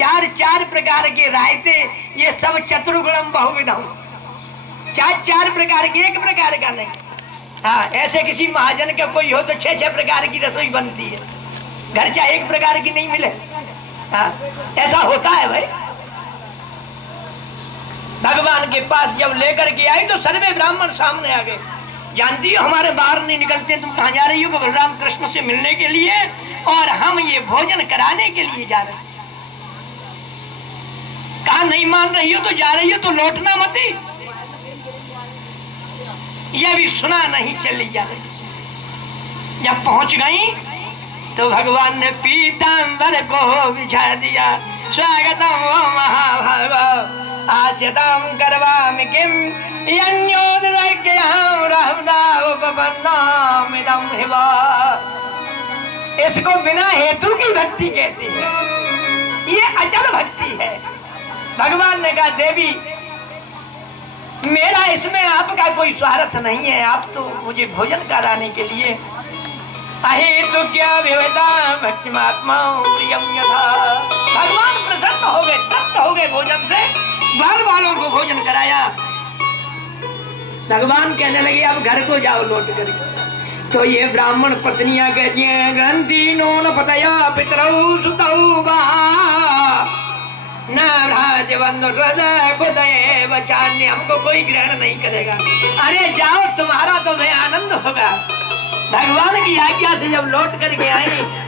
चार चार प्रकार के रायते, ये सब चतुर्गुणम बहुविधम, चार चार प्रकार के, एक प्रकार का नहीं। हाँ, ऐसे किसी महाजन का कोई हो तो छह छह प्रकार की रसोई बनती है, घर चाहे एक प्रकार की नहीं मिले। हाँ, ऐसा होता है भाई। भगवान के पास जब लेकर के आई तो सर्वे ब्राह्मण सामने आ गए। जानती हो हमारे बाहर नहीं निकलते, तुम कहाँ जा रही हो? बलराम कृष्ण से मिलने के लिए, और हम ये भोजन कराने के लिए जा रहे हैं। कहा नहीं मान रही हो तो जा रही हो तो लौटना मत ही। यह भी सुना नहीं, चली जा रही। जब पहुंच गई तो भगवान ने पीतांबर को बिछा दिया। स्वागतम वो महाभाग आस्यताम करवामि किम यन्योदयक्ष्याम रहमदावपन्नामिदं हिवा। इसको बिना हेतु की भक्ति कहती है, ये अचल भक्ति है। भगवान ने कहा देवी मेरा इसमें आपका कोई स्वार्थ नहीं है, आप तो मुझे भोजन कराने के लिए। अहे तो क्या विवता भक्तिमात्मा प्रियम यथा। भगवान प्रसन्न हो गए, तृप्त हो गए भोजन से, बाल बालों को भोजन कराया। भगवान कहने लगे अब घर को जाओ लौट करके। तो ये ब्राह्मण पत्नियां कहती हैं ग्रंथि नोन पतया पितरौ सुतौ बचाने, हमको कोई ग्रहण नहीं करेगा। अरे जाओ, तुम्हारा तो वे आनंद होगा। भगवान की आज्ञा से जब लौट करके आई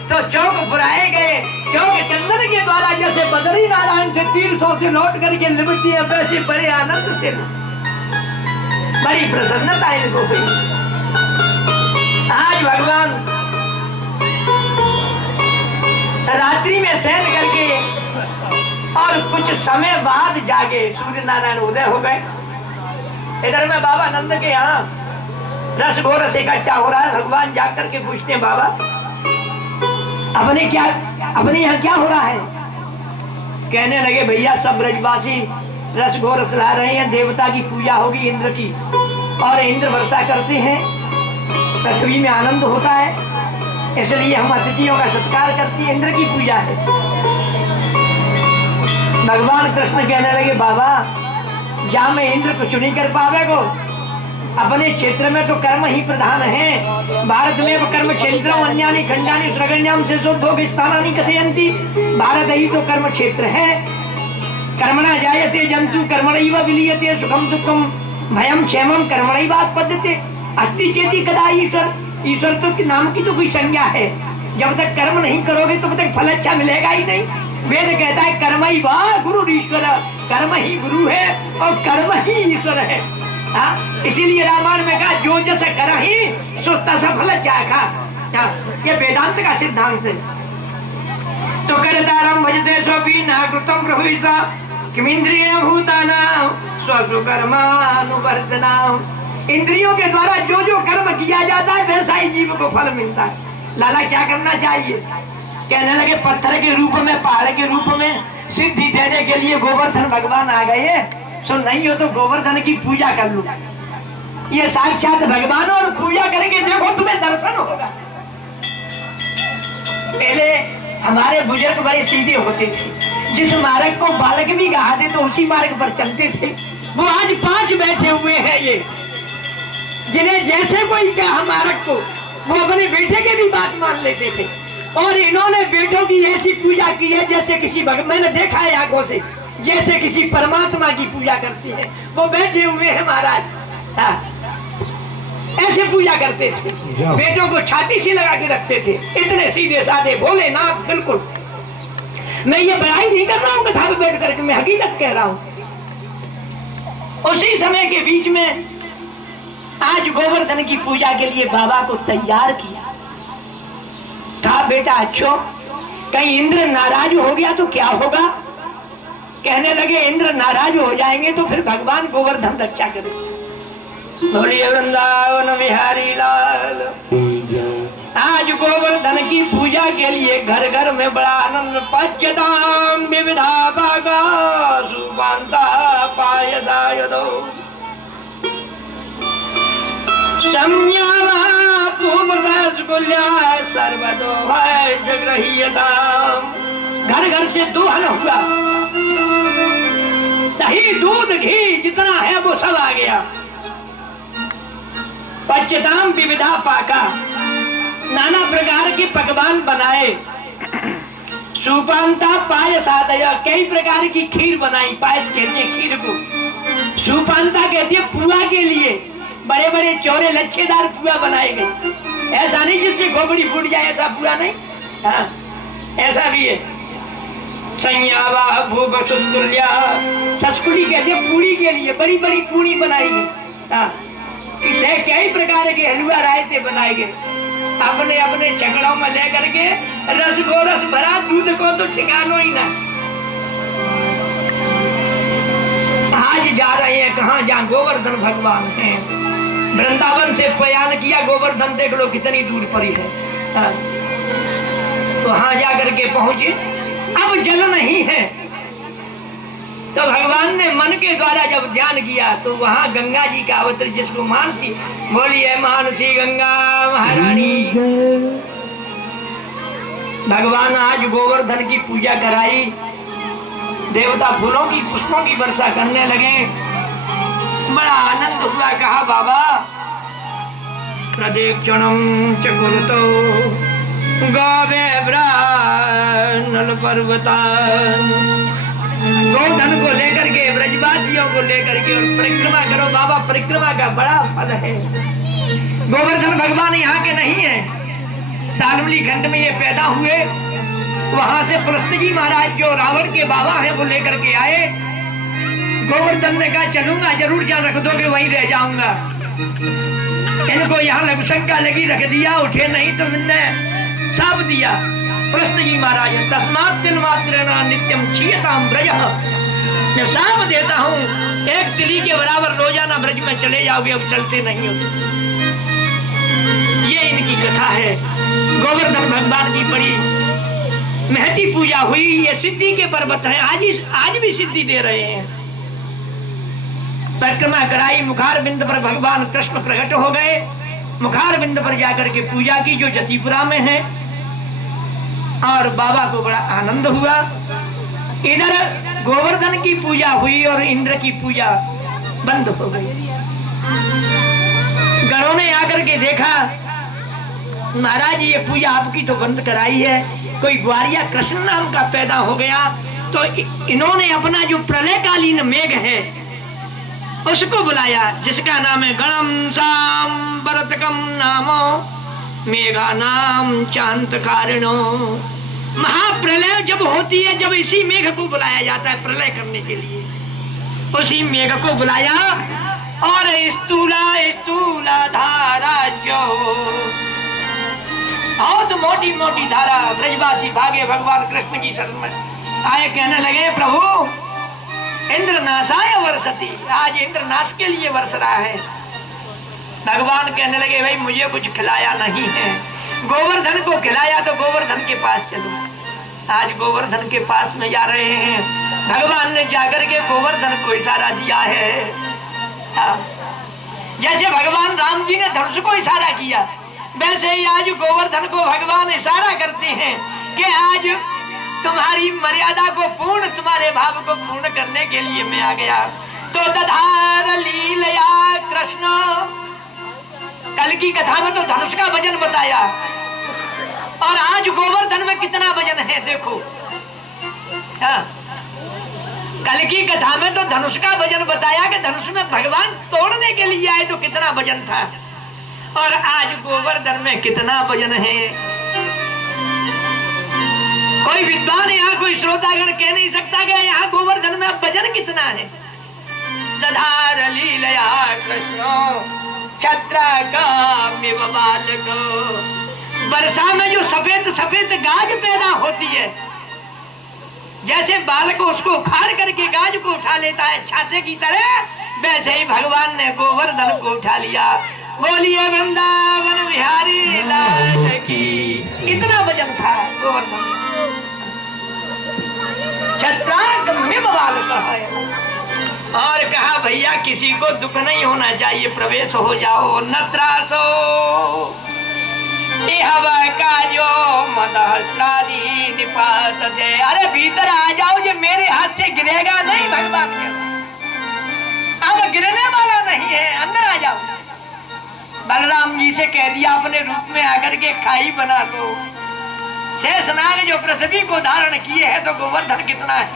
तो चौक फुराए गए। चौक चंदन के द्वारा जैसे बद्री नारायण से 300 से लौट करके लिपटती है, वैसे बड़े आनंद से, बड़ी प्रसन्नता इनको हुई। आज भगवान रात्रि में शयन करके और कुछ समय बाद जागे, सूर्य नारायण उदय हो गए। इधर में बाबा नंद के यहाँ रस घोरस इकट्ठा हो रहा है। भगवान जाकर के पूछते हैं बाबा अपने यहाँ क्या हो रहा है? कहने लगे भैया सब ब्रजवासी रस घोरस ला रहे हैं, देवता की पूजा होगी इंद्र की, और इंद्र वर्षा करते हैं, पृथ्वी में आनंद होता है, इसलिए हम अतिथियों का सत्कार करते हैं, इंद्र की पूजा है। भगवान कृष्ण कहने लगे बाबा क्या मैं इंद्र कुछ नहीं कर पावेगो? अपने क्षेत्र में तो कर्म ही प्रधान है। भारत में कर्म क्षेत्र अन्यानि खंडानि सृगण्याम से स्थानानि कथयन्ति। भारत ही तो कर्म क्षेत्र है। कर्मणा जायते जंतु कर्मणैव विलीयते, सुखम दुखम भयम क्षेमम कर्मणैवापद्यते। अस्ति चेति कदा ईश्वर। ईश्वर तो नाम की तो कोई संज्ञा है, जब तक कर्म नहीं करोगे तब तक फल अच्छा मिलेगा ही नहीं। वेद कहता है कर्मैव गुरु ईश्वर, कर्म ही गुरु है और कर्म ही ईश्वर है। इसीलिए रामायण में कहा जो जैसे कर ही सो तस फल चाखा। ये वेदांत का सिद्धांत है। तो कर्तारं भजते स्वपि न कृतं प्रभुषा किमिंद्रिय भूतानां स्वकर्मानुवर्तनां। इंद्रियों के द्वारा जो जो कर्म किया जाता है वैसा ही जीव को फल मिलता है। लाला क्या करना चाहिए? कहने लगे पत्थर के रूप में, पहाड़ के रूप में सिद्धि देने के लिए गोवर्धन भगवान आ गए। सो नहीं हो तो गोवर्धन की पूजा कर लो। ये साक्षात भगवान, और पूजा करेंगे देखो तुम्हें दर्शन होगा। पहले हमारे बुजुर्ग बड़े सीधे होते थे, जिस मार्ग को बालक भी कहाते तो उसी मार्ग पर चलते थे। वो आज 5 बैठे हुए हैं ये, जिन्हें जैसे कोई कहा मार्ग को वो अपने बेटे के भी बात मान लेते थे। और इन्होंने बेटों की ऐसी पूजा की है जैसे किसी मैंने देखा है आंखों से, जैसे किसी परमात्मा की पूजा करती है। वो बैठे हुए हैं महाराज, ऐसे पूजा करते थे, बेटों को छाती से लगा के रखते थे। इतने सीधे साधे भोले नाथ बिल्कुल। मैं ये बड़ाई नहीं कर रहा हूँ कथा में बैठ करके, मैं हकीकत कह रहा हूँ। उसी समय के बीच में आज गोवर्धन की पूजा के लिए बाबा को तैयार किया। कहा बेटा अच्छो कहीं इंद्र नाराज हो गया तो क्या होगा? कहने लगे इंद्र नाराज हो जाएंगे तो फिर भगवान गोवर्धन रक्षा करेंगे। बोलिए वृंदावन बिहारी लाल। आज गोवर्धन की पूजा के लिए घर घर में बड़ा आनंद। पच्यताम विविधा भागा सुपांता पायदायदो सम्यावा पूर्वरसगुल्या सर्वदो है जगरहियताम। घर घर से दोहन हुआ, दही दूध घी जितना है वो सब आ गया। पच्चताम विविधा पाका, नाना प्रकार के पकवान बनाए। सुपांता पायसादय, कई प्रकार की खीर बनाई। पायस कहते हैं खीर को, सुपांता कहती है पुआ के लिए। बड़े बड़े चौड़े लच्छेदार पुआ बनाए गए। ऐसा नहीं जिससे खोपड़ी फूट जाए, ऐसा पुआ नहीं। हाँ, ऐसा भी है। संयावा भूप सुस्कुल्या, सस्कुली कहते हैं पूरी के लिए, बड़ी बड़ी पूरी बनाई गई। हाँ, इसे कई प्रकार के हलवा रायते बनाए गए। अपने अपने छकड़ों में लेकर के रस गोरस भरा, दूध को तो ठिकानो ही ना। आज जा रहे हैं कहाँ, जहाँ गोवर्धन भगवान हैं। वृंदावन से प्रयाण किया, गोवर्धन देख लो कितनी दूर पड़ी है। हाँ, तो वहां जाकर के पहुंचे। अब जल नहीं है, तो भगवान ने मन के द्वारा जब ध्यान किया तो वहां गंगा जी का अवतर, जिसको मानसी बोलिए, मानसी गंगा महारानी। भगवान आज गोवर्धन की पूजा कराई। देवता फूलों की पुष्पों की वर्षा करने लगे। बड़ा आनंद हुआ। कहा बाबा प्रदक्षिणं च कुरुतो गावे ब्राह्मण पर्वतान। गोवर्धन को लेकर के, ब्रजवासियों को लेकर के और परिक्रमा करो। बाबा परिक्रमा का बड़ा फल है। गोवर्धन भगवान यहाँ के नहीं है, शाल्मली खंड में ये पैदा हुए। वहां से पुलस्त जी महाराज जो रावण के बाबा हैं वो लेकर के आए। गोवर्धन ने कहा चलूंगा, जरूर जहाँ रख दोगे वहीं रह जाऊंगा। इनको यहाँ लघुशंका लगी, रख दिया। उठे नहीं तो मैंने साप दिया। पुलस्त जी महाराज, तस्मात् तिल मात्र नित्यम क्षीयताम ब्रज, मैं साप देता हूँ, एक तिली के बराबर रोजाना ब्रज में चले जाओगे, अब चलते नहीं हो। ये इनकी कथा है। गोवर्धन भगवान की बड़ी महती पूजा हुई। ये सिद्धि के पर्वत हैं, आज भी सिद्धि दे रहे हैं। परिक्रमा कराई, मुखार बिंद पर भगवान कृष्ण प्रकट हो गए। मुखार बिंद पर जाकर के पूजा की, जो जतिपुरा में है, और बाबा को बड़ा आनंद हुआ। इधर गोवर्धन की पूजा हुई और इंद्र की पूजा बंद हो गई। गणों ने आकर के देखा, महाराज ये पूजा आपकी तो बंद कराई है। कोई ग्वारिया कृष्ण नाम का पैदा हो गया, तो इन्होंने अपना जो प्रलयकालीन मेघ है उसको बुलाया, जिसका नाम है गणम साम वरतकम नामो मेघा नाम चांत कारणो। महाप्रलय जब होती है, जब इसी मेघ को बुलाया जाता है प्रलय करने के लिए, उसी मेघ को बुलाया। और स्थूला स्थूला धारा जो बहुत मोटी मोटी धारा, ब्रजवासी भागे भगवान कृष्ण की शरण में आए। कहने लगे प्रभु इंद्र नाशाय वर्षति, आज इंद्र नाश के लिए वर्ष रहा है। भगवान कहने लगे भाई मुझे कुछ खिलाया नहीं है, गोवर्धन को खिलाया तो गोवर्धन के पास चलो। आज गोवर्धन के पास में जा रहे हैं। भगवान ने जाकर के गोवर्धन को इशारा दिया है। जैसे भगवान राम जी ने धनुष को इशारा किया, वैसे ही आज गोवर्धन को भगवान इशारा करते हैं कि आज तुम्हारी मर्यादा को पूर्ण, तुम्हारे भाव को पूर्ण करने के लिए मैं आ गया। तो दधार लीलया कृष्ण, कल की कथा में तो धनुष का वजन बताया, और आज गोवर्धन में कितना वजन है देखो। हाँ, कल की कथा में तो धनुष का वजन बताया कि धनुष में भगवान तोड़ने के लिए आए तो कितना वजन था, और आज गोवर्धन में कितना वजन है। कोई विद्वान यहाँ, कोई श्रोतागण कह नहीं सकता कि यहाँ गोवर्धन में वजन कितना है। दधार लीलया कृष्ण छत्रा का बालक, वर्षा में जो सफेद सफेद गाज पैदा होती है, जैसे बालक उसको उखाड़ करके गाज को उठा लेता है छाते की तरह, वैसे ही भगवान ने गोवर्धन को उठा लिया। बोलिए वृंदावन बिहारी लाल की। इतना वजन था गोवर्धन। छत्राक बालक है। और कहा भैया किसी को दुख नहीं होना चाहिए, प्रवेश हो जाओ, न त्रासो अरे भीतर आ जाओ, ये मेरे हाथ से गिरेगा नहीं। भगवान के अब गिरने वाला नहीं है, अंदर आ जाओ। बलराम जी से कह दिया अपने रूप में आकर के खाई बना लो। शेषनाग जो पृथ्वी को धारण किए है तो गोवर्धन कितना है,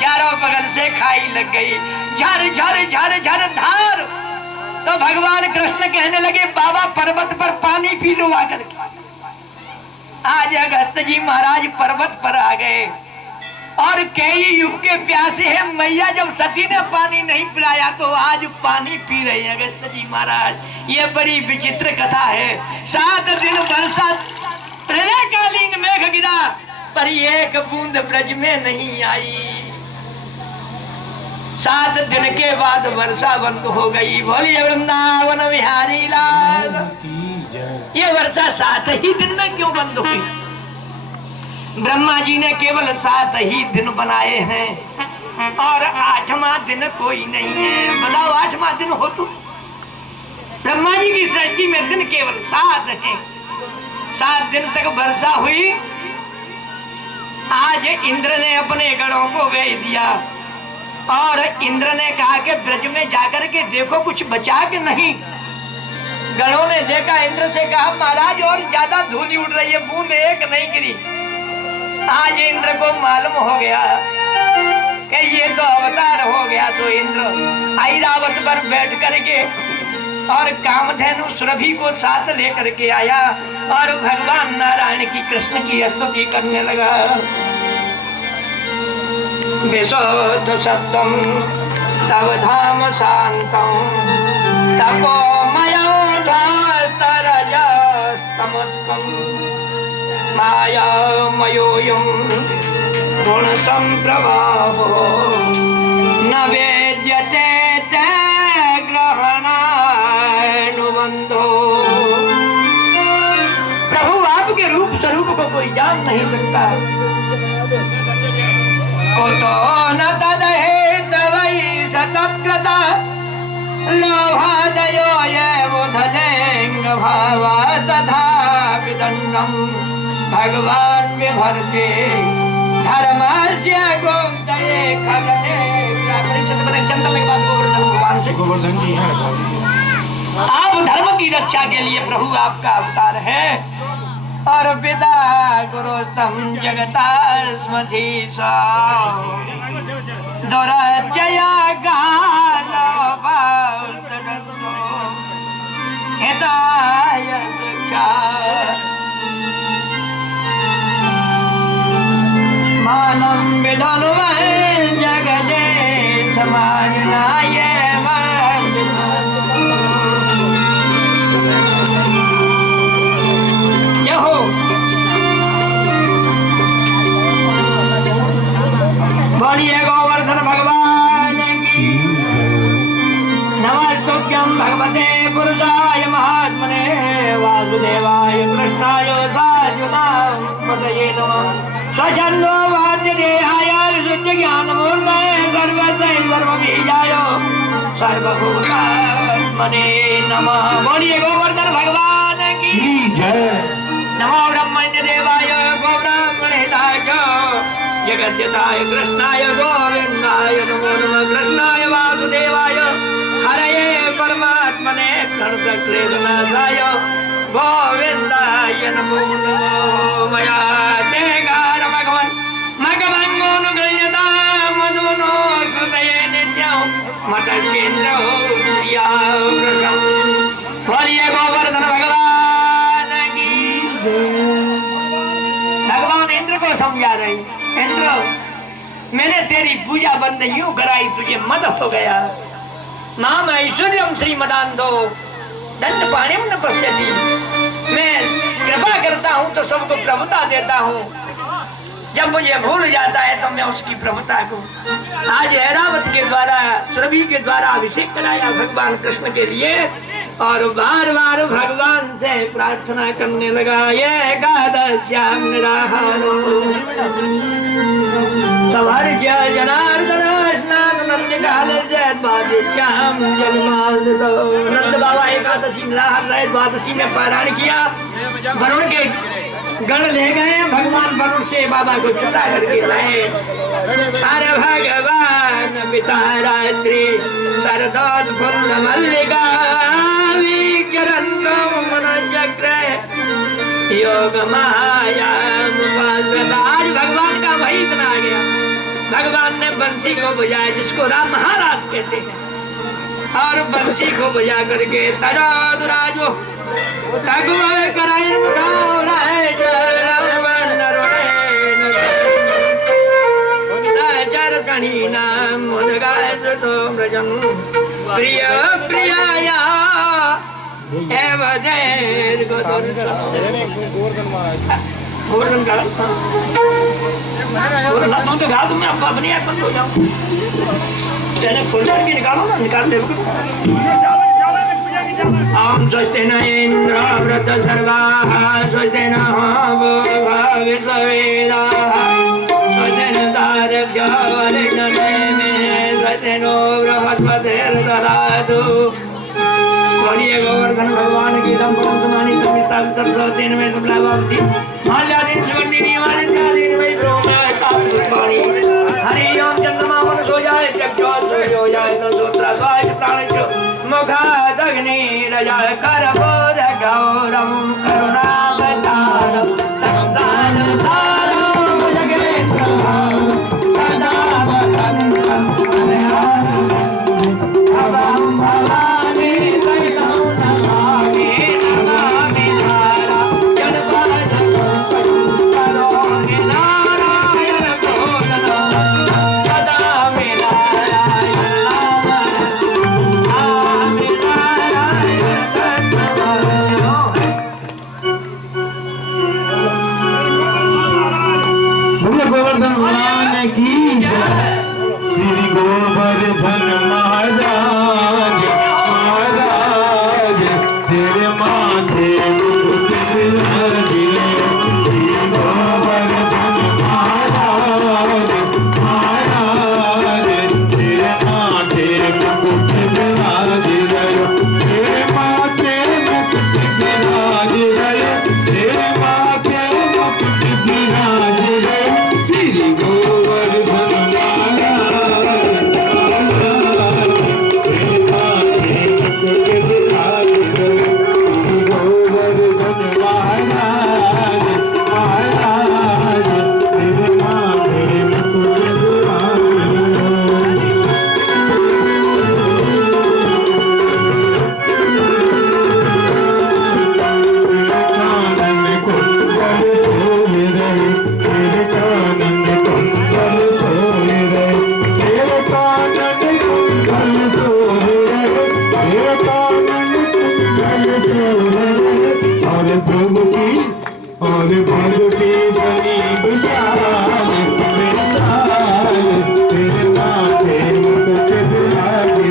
चारों बगल से खाई लग गई, झर झर झर झर धार। तो भगवान कृष्ण कहने लगे बाबा पर्वत पर पानी पी लो आकर के। आज अगस्त जी महाराज पर्वत पर आ गए और कई युग के प्यासे हैं। मैया जब सती ने पानी नहीं पिलाया तो आज पानी पी रहे हैं अगस्त जी महाराज। ये बड़ी विचित्र कथा है। 7 दिन वर्षा प्रलयकालीन मेघ गिरा पर एक बूंद ब्रज में नहीं आई। 7 दिन के बाद वर्षा बंद हो गई। बोलिए वृंदावन बिहारी लाल। ये वर्षा 7 ही दिन में क्यों बंद हुई? ब्रह्मा जी ने केवल 7 ही दिन बनाए हैं और 8वां दिन कोई नहीं है। बताओ 8वां दिन हो तो? ब्रह्मा जी की सृष्टि में दिन केवल 7 हैं। 7 दिन तक वर्षा हुई। आज इंद्र ने अपने गणों को भेज दिया और इंद्र ने कहा कि ब्रज में जाकर के देखो कुछ बचा के नहीं। गणों ने देखा, इंद्र से कहा महाराज और ज्यादा धूली उड़ रही है, बूंद एक नहीं गिरी। आज इंद्र को मालूम हो गया कि ये तो अवतार हो गया। तो इंद्र ऐरावत पर बैठ करके और कामधेनु सुरभि को साथ लेकर के आया और भगवान नारायण की कृष्ण की स्तुति करने लगा। विशुद्ध सत्तम तव धाम शांतम तपोमयो धर्तरजस्तमस्कं मायामयोऽयं गुणसम्प्रभावो न वेद्यते ते ग्रहणानुबन्धो। प्रभु आपके रूप स्वरूप को कोई जान नहीं सकता। कुतो न तदहेतवै सतत्कृता लोभादयो ये बुधलेंग भावा तथा विदंडम भगवान विभर्ते धर्मस्य गोप्तये खगने। चंदन के बाद भगवान से गोवर्धन जी है। आप धर्म की रक्षा के लिए प्रभु आपका अवतार है और पिता गुरु तम जगतास्मधीशा दुरजया गालो बाउतगतो हिताय रक्षा मानम विदनुमं जगजे समाजनाय बोलिए गोवर्धन भगवान की। नमस्तुभ्यं भगवते पुरुषाय महात्मने वासुदेवाय कृष्णाय सायुधाय नमः। स्वच्छंदो वाद्यदेहाय ऋषिज्ञानमूर्तये सर्वसैर्वबीजाय सर्वभूतात्मने नमः। बोलिए गोवर्धन भगवान की जय। नमो ब्रह्मण्य देवाय गोब्राह्मणेताय जगद्यताय कृष्णाय गोविंदाय नमो नमः। कृष्णाय वासुदेवाय हरये परमात्मने प्रणतक्लेशनाशाय गोविंदाय नमो नमः। मया ते गार भगवन् मगमङ्गोनुगल्यता मधुनो कृतये नित्यं मतचेन्द्रो श्रियावृषम्। बोलिए गोवर्धन भगवान की। भगवान इंद्र को समझा रही, इंद्र मैंने तेरी पूजा बंद यूं कराई, तुझे मद हो गया। नाम ऐश्वर्यम श्रीमदान्धो दंड पाणिम न पश्यति। मैं कृपा करता हूँ तो सबको प्रभुता देता हूँ, जब मुझे भूल जाता है तो मैं उसकी प्रभुता को। आज ऐरावत के द्वारा सुरभि के द्वारा अभिषेक कराया भगवान कृष्ण के लिए और बार बार भगवान से प्रार्थना करने लगा। ये गादश्याम निराहारो सवर्ज्य जनार्दन स्नान नंद काल बाद श्याम जगमाल दो। नंद बाबा एकादशी रहे, द्वादशी में पारायण किया। वरुण के गण ले गए, भगवान वरुण से बाबा को चुरा करके लाए। अरे भगवान पिता रात्रि शरदोत फुल्ल मल्लिका चक्र योग माया मुपासना। आज भगवान का वही इतना आ गया। भगवान ने बंसी को बजाया, जिसको राम महाराज कहते हैं, और बंसी को बजा करके तराद राजो भगवान कराए नाम प्रिय प्रिया गोवर्धन का तो गा दूं मैं, अपनी ऐप बंद हो जाऊं। फुल के निकालो ना, निकाल दे। हम सोचते न इंद्र व्रत सर्वाः, सोचते न विश्ववेदा, सोचते न तारभ्य सोचते नो बृहस्पतिर्दधातु। बोलिए गोवर्धन भगवान की दम्पति में सुबलावती माल्यादीन सुगंधिनी मालिकादीन वै ब्रह्मकापाणि। हरि ओम चंद्रमा मन सो जाए, चक्षु हो जाए, तो सूत्र स्वाय प्राण मुखादग्नि रजाय करबोध गौरम करुणावतारम संसारसारम जगदेन्द्रम सदा वसंतम अभयम भवानी सहितं नमामि नमामि नारायण करोमि नारायण भोजनं सदा मे नारायण नामि नारायण तत्त्वमयो। गोवर्धन भगवान की श्री गोवर्धन महाराज महाराज तेरे माथे मुकुट विराजे। श्री गोवर्धन महाराज महाराज तेरे माथे मुकुट विराजे। तेरे माथे मुकुट विराजे, तेरे माथे मुकुट विराजे। श्री गोवर्धन और भगवती बनी विशाल विशाल तेरे माथे मुकुट विराजे।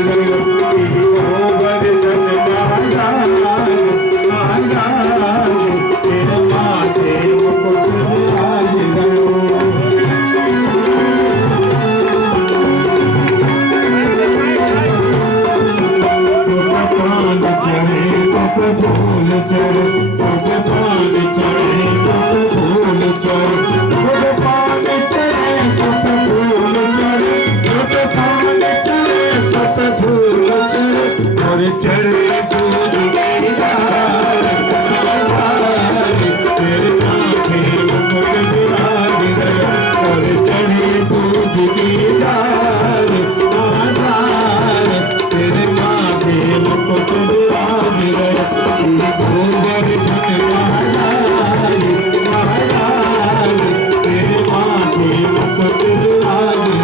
गोवर्धन महाराज महाराज तेरे माथे मुकुट विराजे। फूल चढ़े पान चढ़े फूल चढ़े पान चढ़े फूल चढ़े पान चढ़े फूल चढ़े और चढ़े दूध तेरे माथे मुकुट विराजे। और चढ़े दूध की डाल तेरे माथे मुकुट विराजे। गोवर्धन महाराज महाराज तेरे माथे मुकुट विराजे।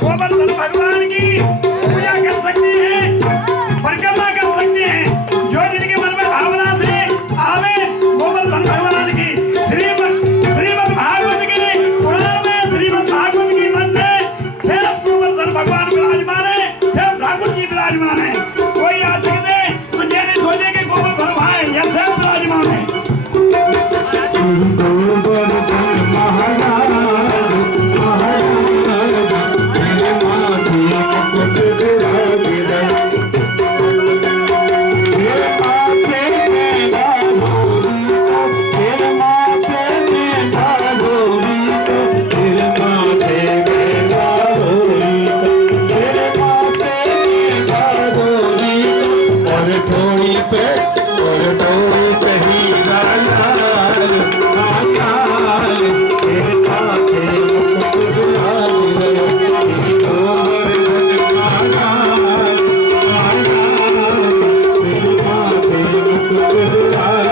गोवर्धन भगवान की पूजा कर सकते हैं, परिक्रमा कर सकते हैं। जो जिनके मन में भावना से आवे गोवर्धन भगवान की श्रीमद् भागवत के पुराण में, श्रीमद् भागवत की मन में स्वयं गोवर्धन भगवान विराजमान है, स्वयं ठाकुर जी विराजमान है। और तो कहीं लाल लाल तेरे माथे मुकुट लाल गोवर्धन माला माला तेरे माथे मुकुट लाल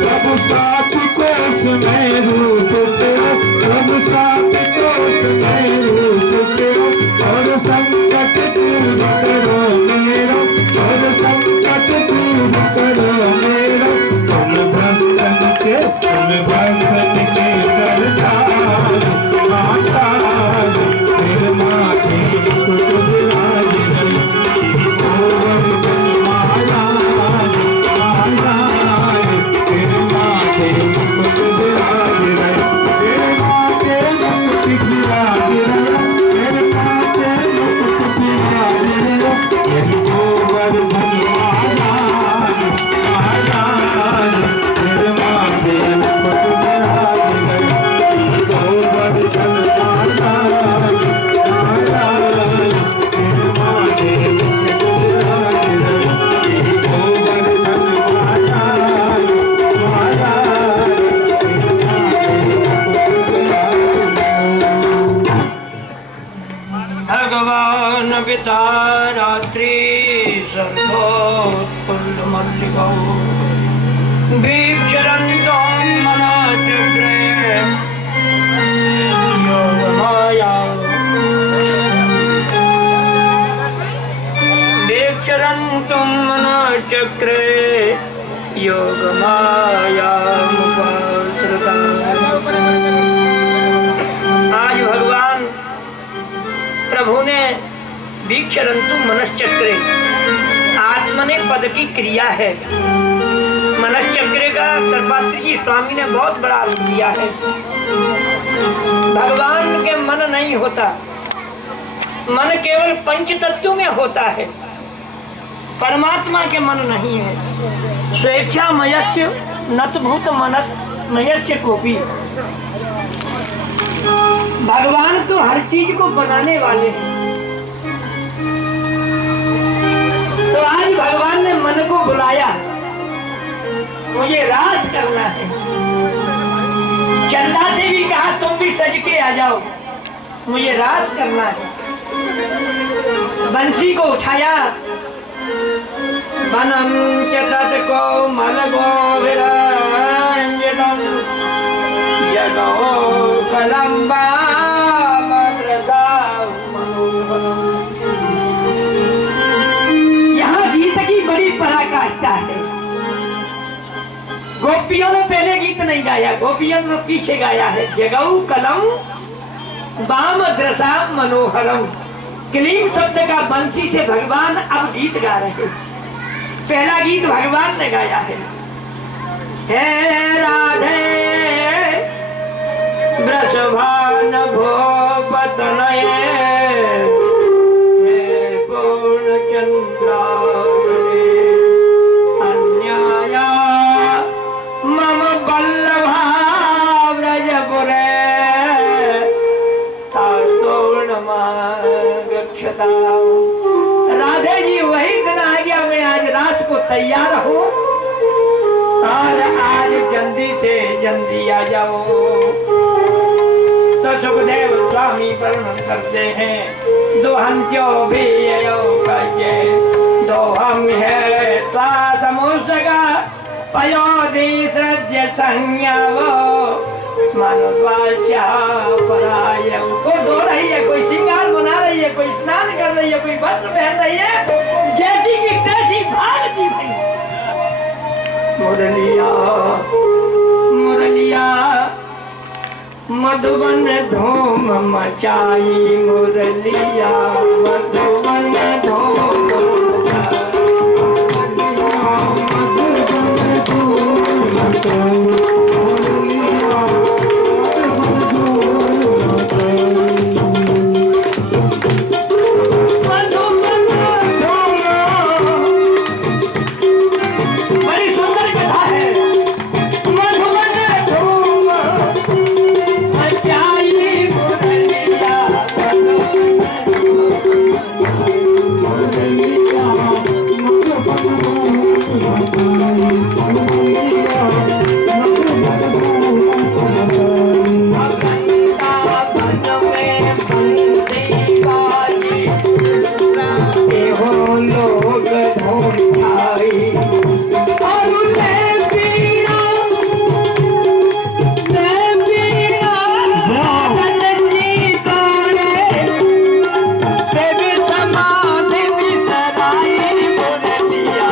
प्रभु सात कोस में रूप तेरा प्रभु सात कोस में रूप तेरा और संकट दूर करो मेरा और संकट दूर करो मेरा तुम भक्तन के सरदार माता तेरे माथे मुकुट विराज गोवर्धन माला माला तेरे माथे मुकुट विराज तेरे माथे मुकुट विराज तेरे माथे मुकुट विराज तेरे गोवर्धन माला माला तेरे माथे मुकुट विराज गोवर्धन माला माला तेरे माथे मुकुट विराज गोवर्धन माला माला भगवान पिता रात्रि सर्वोत्फुल्ल मल्लिकौ वीक्षरन्तं मनोचक्रे योगमाया वीक्षरन्तं मनोचक्रे योगमायामुपाश्रितम्। आज भगवान प्रभु ने वीक्षरन्तु मनश्चक्रे आत्मने पद की क्रिया है। मनश्चक्रे का कृपात्री जी स्वामी ने बहुत बड़ा अर्थ दिया है। भगवान के मन नहीं होता, मन केवल पंच तत्व में होता है, परमात्मा के मन नहीं है। स्वेच्छा मयस्य नतभूत मनस मयस्य कोपी। भगवान तो हर चीज को बनाने वाले हैं। तो आज भगवान ने मन को बुलाया, मुझे रास करना है। चंदा से भी कहा तुम भी सज के आ जाओ, मुझे रास करना है। बंसी को उठाया, वनम चतत को मलगो विरंजनम जगो कलम्बा मद्रदा मनोहरम। यहाँ गीत की बड़ी पराकाष्ठा है। गोपियों ने पहले गीत नहीं गाया, गोपियों ने पीछे गाया है। जगऊ कलम बाम द्रसा मनोहरम। क्लीम शब्द का बंसी से भगवान अब गीत गा रहे हैं। पहला गीत भगवान ने गाया है, हे राधे वृषभान भोपतनये हे पूर्णचन्द्रावली अन्याया मम वल्लभा व्रजपुरे तातोर्णमागच्छताम्। राधे जी वही दिन आ गया, मैं आज रास को तैयार हूँ और आज जल्दी से जल्दी आ जाओ। तो सुखदेव स्वामी वर्णन करते हैं, दोहंत्यो भी दो हम है समुद्रगा पयोधि श्रद्ध संज्ञावो मनुद्वास्या पराय। को धो रही है, कोई श्रृंगार बना रही है, कोई स्नान कर रही है, कोई वस्त्र पहन रही है, जैसी की तैसी भागती भाई। मुरलिया मुरलिया मधुबन धूम मचाई, मुरलिया मधुबन धूम मचाई समाधि बिसराई मुरलिया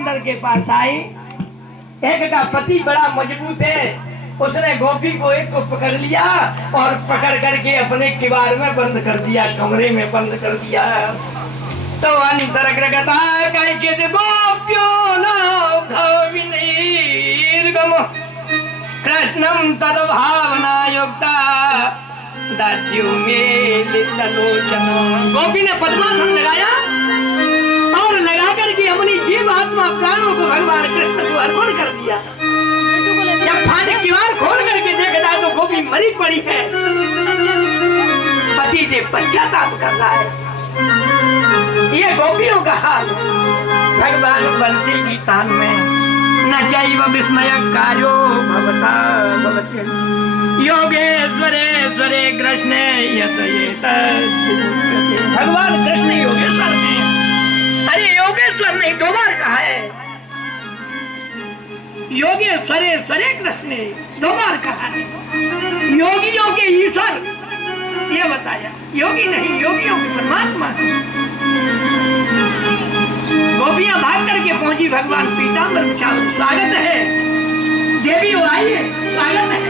सुंदर के पास आई। एक का पति बड़ा मजबूत है, उसने गोपी को एक को पकड़ लिया और पकड़ करके अपने किवाड़ में बंद कर दिया, कमरे में बंद कर दिया। तो अंतर्गता कैचित गोप्यो निर्गम कृष्णम तद भावना युक्ता दाज्यु में गोपी ने पद्मासन लगाया और लगा करके अपनी जीव आत्मा प्राणों को भगवान कृष्ण को अर्पण कर दिया। जब फाटक किवाड़ खोल करके देखता तो गोपी मरी पड़ी है। पति ने पश्चाताप कर रहा है। ये गोपियों का हाल भगवान बंसी की तान में न चैव विस्मय कार्यो भवता भवते योगेश्वरे कृष्ण भगवान कृष्ण योगेश्वर है। अरे योगेश्वर नहीं, दो बार कहा है। योगेश्वरे कृष्ण दो बार कहा है। योगियों के ईश्वर ये बताया, योगी नहीं, योगियों के परमात्मा। गोपियां भाग करके पहुंची भगवान पीताम्बर बिछाओ, स्वागत है देवी वो आई है, स्वागत है।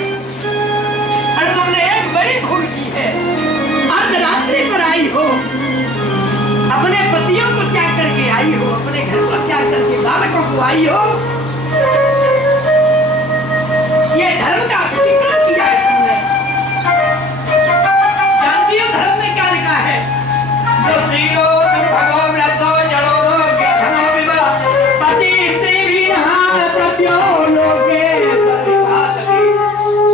और तुमने एक बड़ी भूल की है, अर्धरात्रि पर आई हो, अपने पतियों को त्याग करके आई हो, अपने घर को त्याग करके बालकों को आई हो। ये धर्म का अतिक्रमण किया है तुमने। जानती हो धर्म में क्या लिखा है? जो स्त्रियों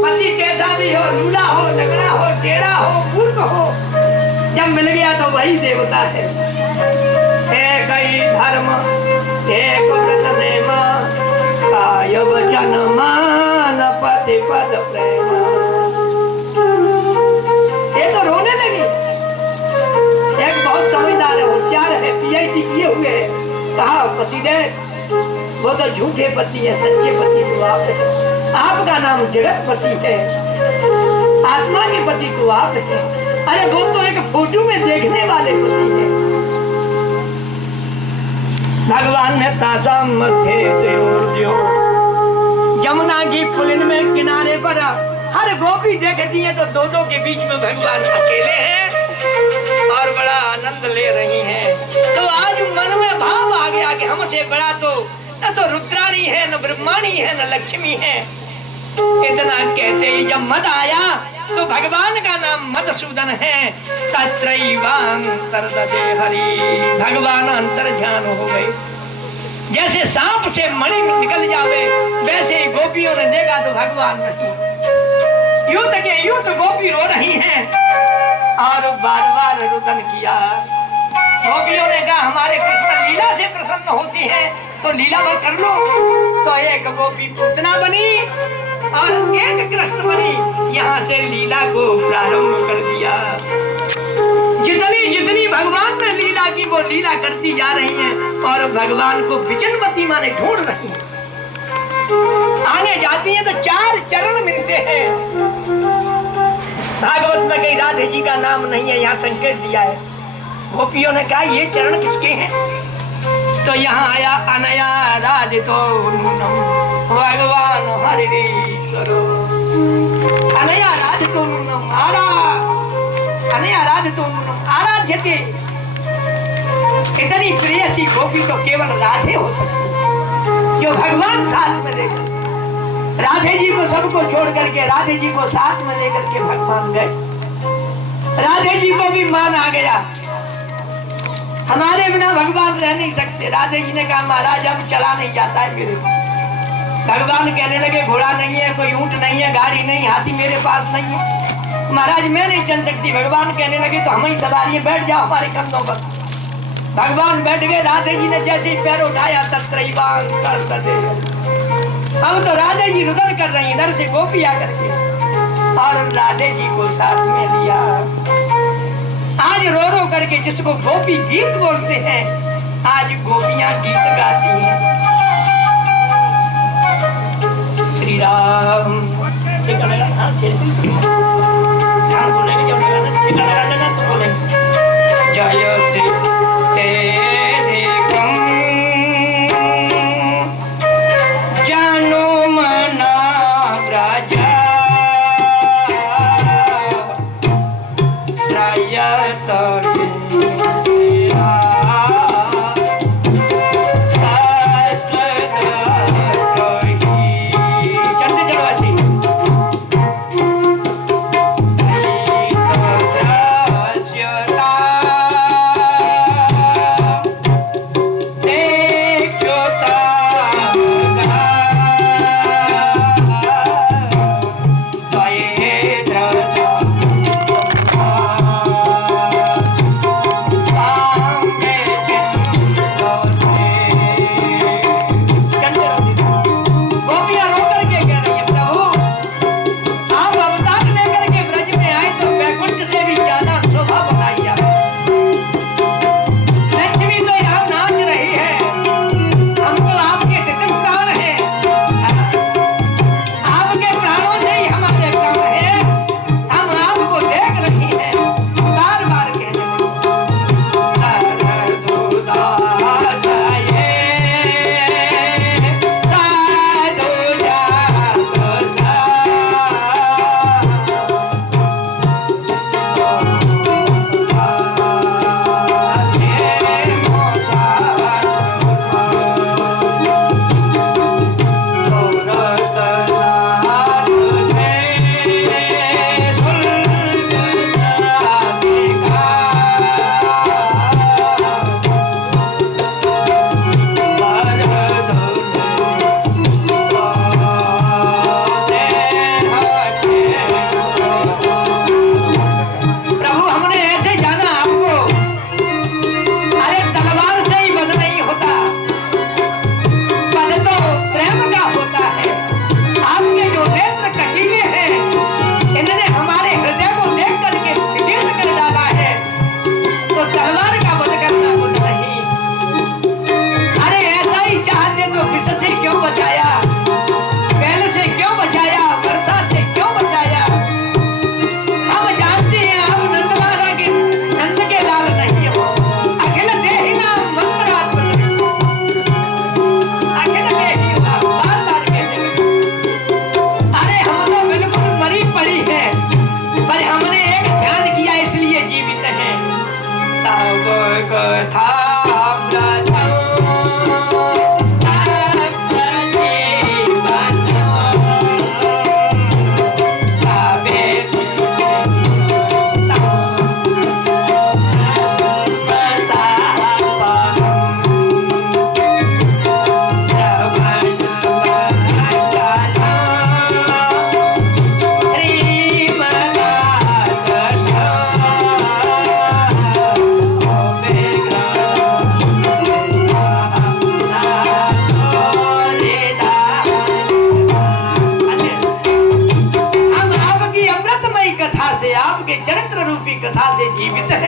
पति कैसा भी हो, लूला हो, झगड़ा हो, टेढ़ा हो, मूर्ख हो, जब मिल गया तो वही देवता है। एक ही धर्म एक व्रत नेम काय वचन मान पति पद प्रेम। ये तो रोने लगी। एक बहुत समझदार है, होशियार है, पीएचडी किए हुए है। कहा पति ने वो तो झूठे पति है, सच्चे पति तो आप है। आपका नाम जगतपति है, आत्मा के पति तो आप है। अरे वो तो एक फोटो में देखने वाले पति है। भगवान ने ताजा मथे से ओढ़ दियो यमुना की पुलिन में किनारे पर हर गोपी देखती है तो दो के बीच में भगवान अकेले हैं और बड़ा आनंद ले रही हैं। तो आज मन में भाव आ गया कि हमसे बड़ा तो न तो रुद्राणी है, न ब्रह्माणी है, न लक्ष्मी है। इतना कहते ही जब मद आया तो भगवान का नाम मधुसूदन है। तत्रैवांतर्दधे हरि, भगवान अंतर ध्यान हो गए। जैसे सांप से मणि निकल जावे वैसे ही गोपियों ने देखा तो भगवान नहीं। युद्ध के युद्ध गोपी रो रही हैं और बार बार रुदन किया। गोपियों ने कहा हमारे कृष्ण लीला से प्रसन्न होती है तो लीला भर कर लो। तो एक गोपी पूतना बनी और एक कृष्ण बनी, यहाँ से लीला को प्रारंभ कर दिया। जितनी जितनी भगवान ने लीला की वो लीला करती जा रही हैं और भगवान को विचनवती माने ढूंढ रही हैं। आगे जाती हैं तो 4 चरण मिलते हैं। भागवत में कहीं राधे जी का नाम नहीं है, यहाँ संकेत दिया है। गोपियों ने कहा ये चरण किसके हैं? तो यहाँ आया अनया राधितो भगवान हरिश्वर अनया राधितो अनया राधितो आराध्यते। इतनी प्रियसी गोपी तो केवल राधे हो सकती है, जो भगवान साथ में लेकर राधे जी को सबको छोड़ करके राधे जी को साथ में लेकर के भगवान गए। राधे जी को भी मान आ गया, हमारे बिना भगवान रह नहीं सकते। राधे जी ने कहा महाराज अब चला नहीं जाता है मेरे। भगवान कहने लगे घोड़ा नहीं है, कोई ऊंट नहीं है, गाड़ी नहीं, हाथी मेरे पास नहीं है, महाराज मैं नहीं चल सकती। भगवान कहने लगे तो हम ही सवारी, बैठ जाओ हमारे कंधों पर। भगवान बैठ गए। राधे जी ने जैसे ही पैर उठाया तत्रैवांतर्दधे। अब तो राधे जी रुदन कर रही, इधर से गोपी आकर के और राधे जी को साथ में लिया। आज रो रो करके जिसको गोपी गीत बोलते हैं, आज गोपियां गीत गाती हैं। श्री राम जय आपके चरित्र रूपी कथा से जीवित है।